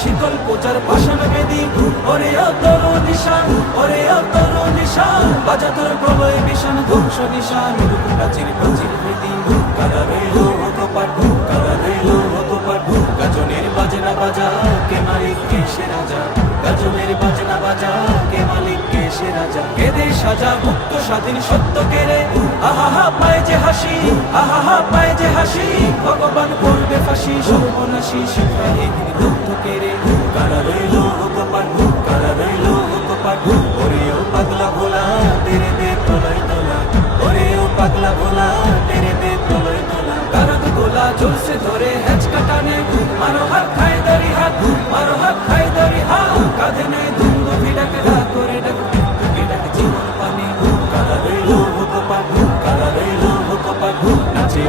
শীতল পূজার পাষাণ বেদি ওরে অতর নিশান ওরে অতর নিশান বাজা তোর প্রলয় বিশান ধ্বংস নিশান প্রাচীর প্রাচীর বেদি কারা রইল কপাট কারা রইল কপাট গাজনের বাজনা বাজা কে মালিক কে সে রাজা গাজনের বাজনা বাজা কে মালিক কে সে রাজা কেদে সাজা মুক্ত স্বাধীন সত্য কেড়ে আহা পায় যে হাসি আহা পায় যে হাসি ভগবান করবে ফাঁসি সর্বনাশী শিক্ষাহীন দুঃখ কেড়ে কারা রইল কপাট